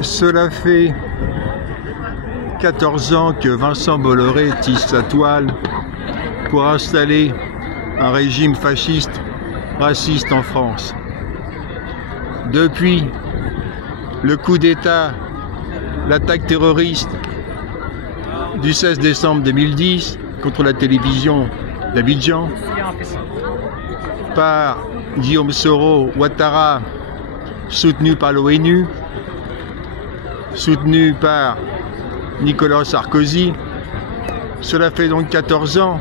Cela fait 14 ans que Vincent Bolloré tisse sa toile pour installer un régime fasciste, raciste en France. Depuis le coup d'État, l'attaque terroriste du 16 décembre 2010 contre la télévision d'Abidjan par Guillaume Soro Ouattara, soutenu par l'ONU, soutenu par Nicolas Sarkozy. Cela fait donc 14 ans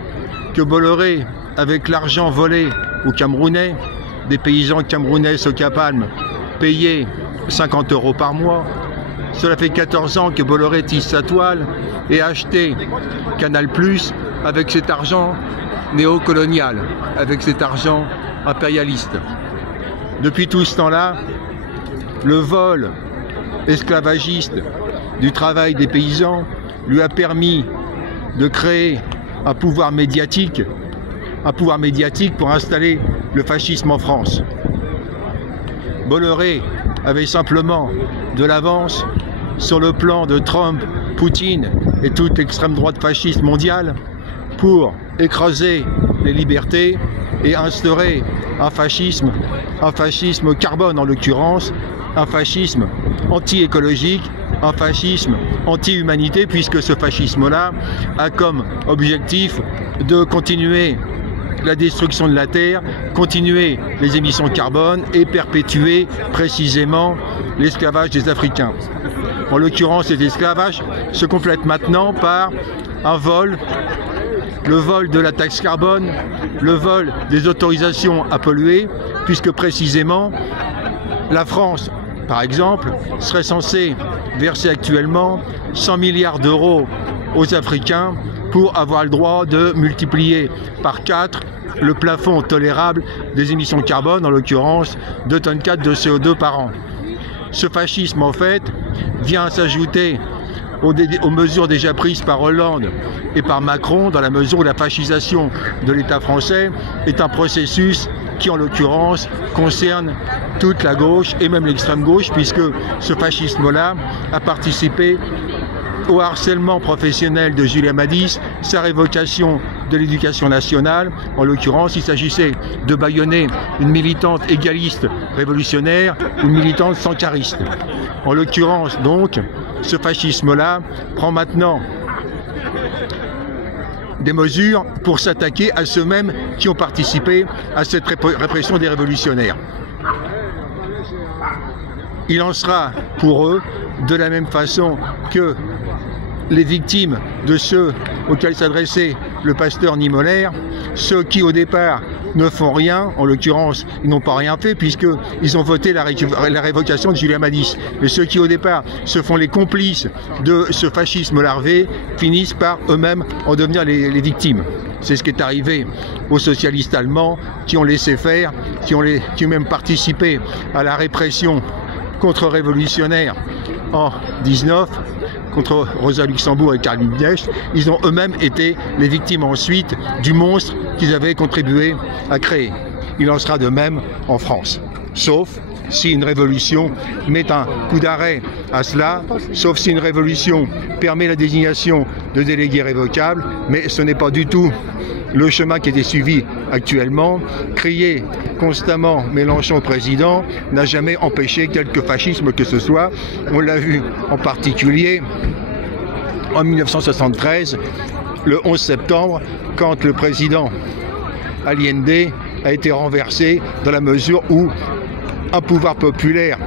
que Bolloré, avec l'argent volé aux Camerounais, des paysans camerounais Socapalm payés 50 € par mois, cela fait 14 ans que Bolloré tisse sa toile et a acheté Canal+ avec cet argent néocolonial, avec cet argent impérialiste. Depuis tout ce temps-là, le vol esclavagiste du travail des paysans lui a permis de créer un pouvoir médiatique pour installer le fascisme en France. Bolloré avait simplement de l'avance sur le plan de Trump, Poutine et toute l'extrême droite fasciste mondiale pour écraser les libertés et instaurer un fascisme carbone en l'occurrence, un fascisme anti-écologique, un fascisme anti-humanité, puisque ce fascisme-là a comme objectif de continuer la destruction de la Terre, continuer les émissions de carbone et perpétuer précisément l'esclavage des Africains. En l'occurrence, cet esclavage se complète maintenant par un vol, le vol de la taxe carbone, le vol des autorisations à polluer, puisque précisément la France, par exemple, serait censée verser actuellement 100 milliards d'euros aux Africains pour avoir le droit de multiplier par 4 le plafond tolérable des émissions de carbone, en l'occurrence 2,4 tonnes de CO2 par an. Ce fascisme, en fait, vient s'ajouter aux mesures déjà prises par Hollande et par Macron, dans la mesure où la fascisation de l'État français est un processus qui, en l'occurrence, concerne toute la gauche et même l'extrême gauche, puisque ce fascisme-là a participé au harcèlement professionnel de Julia Madis, sa révocation de l'éducation nationale. En l'occurrence, il s'agissait de bâillonner une militante égaliste révolutionnaire, une militante sankariste. En l'occurrence, donc, ce fascisme-là prend maintenant des mesures pour s'attaquer à ceux-mêmes qui ont participé à cette répression des révolutionnaires. Il en sera pour eux de la même façon que les victimes de ceux auxquels s'adressait le pasteur Niemöller, ceux qui au départ ne font rien, en l'occurrence ils n'ont pas rien fait puisqu'ils ont voté la révocation de Julia Madis, mais ceux qui au départ se font les complices de ce fascisme larvé finissent par eux-mêmes en devenir les victimes. C'est ce qui est arrivé aux socialistes allemands qui ont laissé faire, qui ont même participé à la répression contre-révolutionnaire en 19, contre Rosa Luxembourg et Karl Liebknecht. Ils ont eux-mêmes été les victimes ensuite du monstre qu'ils avaient contribué à créer. Il en sera de même en France. Sauf si une révolution met un coup d'arrêt à cela, sauf si une révolution permet la désignation de délégués révocables, mais ce n'est pas du tout le chemin qui était suivi actuellement. Crier constamment Mélenchon président n'a jamais empêché quelque fascisme que ce soit. On l'a vu en particulier en 1973, le 11 septembre, quand le président Allende a été renversé dans la mesure où un pouvoir populaire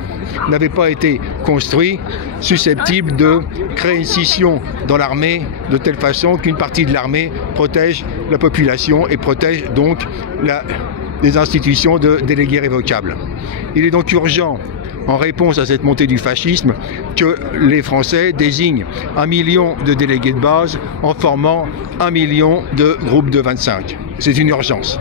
n'avait pas été construit susceptible de créer une scission dans l'armée de telle façon qu'une partie de l'armée protège la population et protège donc les institutions de délégués révocables. Il est donc urgent, en réponse à cette montée du fascisme, que les Français désignent 1 million de délégués de base en formant 1 million de groupes de 25. C'est une urgence.